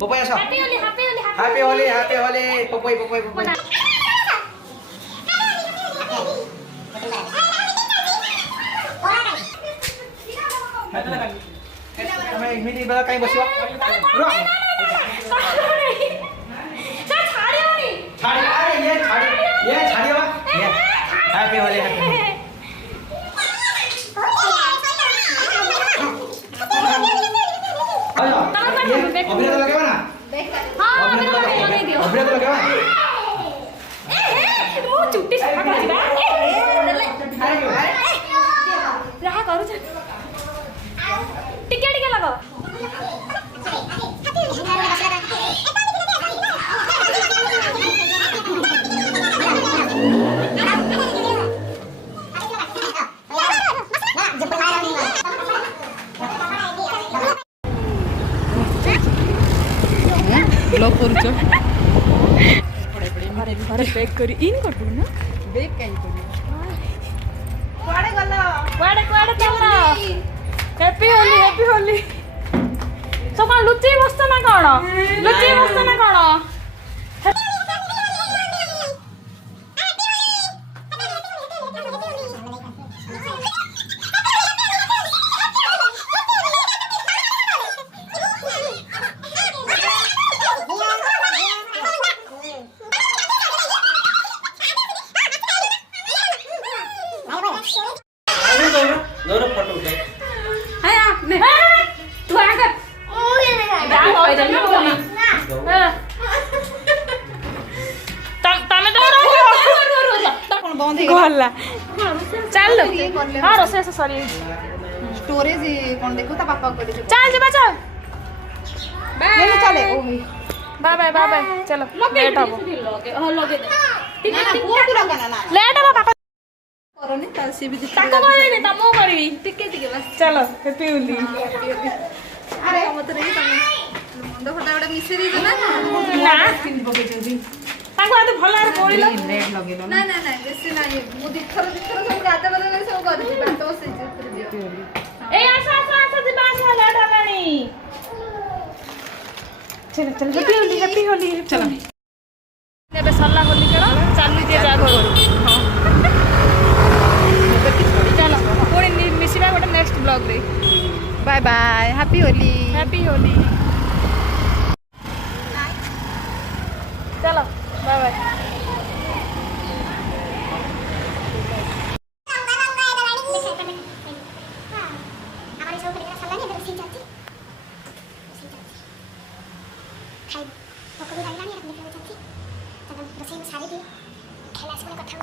पोपोई आस happy Holi happy Holi happy Holi पोपोई पोपोई पोपोई हमें मिली बेला कहीं बसियो रो छाड़ी अरे ये छाड़ी बा ये हैप्पी होली अभिनय लगावा ना हां अभिनय लगावा ओ चुट्टी सफा कर दिबा रहा करू छ टिके टिके लगाओ ब्लॉक करूचो अरे पैक करी इन कर दू ना बैग काई करी कुआडे चलना हैप्पी होली सका लुच्ची बसत ना कोन लोरो फोटो उठा है आपने तू आकर डाल होय दे तमे तो कोन बंद हे गला चल हां रोसे से सॉरी स्टोरेज कोन देखो ता पापा को दे चल जा चल ले चले ओ बाय चलो लेट हो हां लगे दे ठीक है वो तू लगा ना लेट हो पापा करनी ता से भी ताको करबी तमो करबी टिके बस चलो हैप्पी होली अरे मत रे तमे मुंड फटा बडा मिसे दी ना ना पिन बगे जल्दी ताको आते भला रे कोइलो रेड लगेलो ना ना ना बेसी ना ये मु दिखर सब गाता बदल सब कर दी बात से कर दियो ए आसा दिबा आसा लेट होलानी चल हैप्पी होली चलो नेबे सल्ला होली करो चालू जे जा घर हां चलो पुणी मिसिबा गोटे नेक्स्ट ब्लॉग रे बाय बाय हैप्पी होली चलो बाय बाय रोषेई सारी खेला कथा